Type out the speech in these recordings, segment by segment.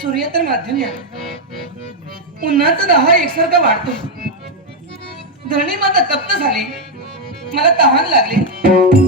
सूर्य तर माध्यम आहे. उन्हाचा दहा एकसारखा वाढतो. धरणी माता तप्त झाली. मला तहान लागले.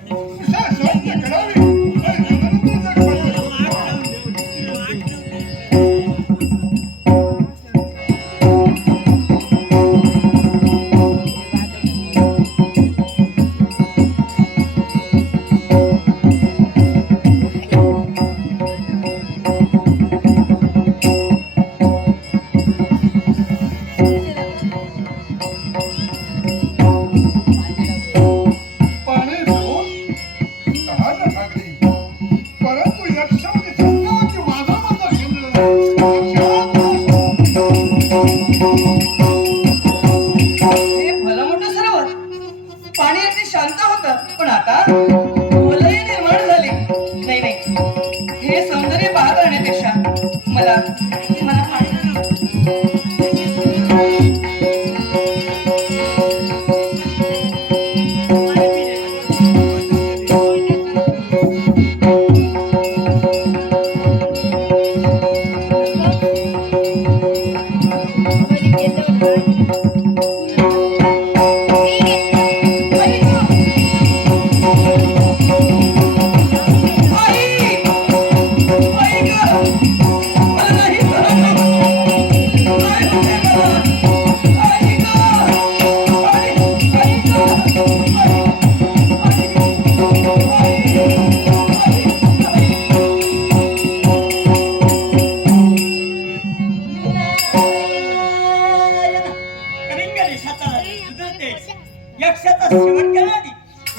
यक्षाचा शेवट केला आधी.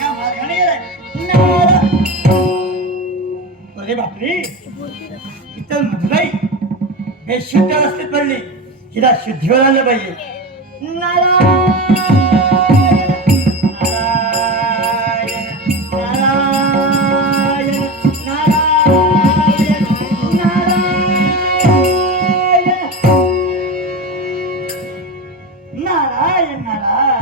या मार्गाने अरे बापरे. इतर म्हणलाय हे शुद्ध असते पडले. हिला शुद्धीवर आलं पाहिजे. नारायण नारायण नारायण.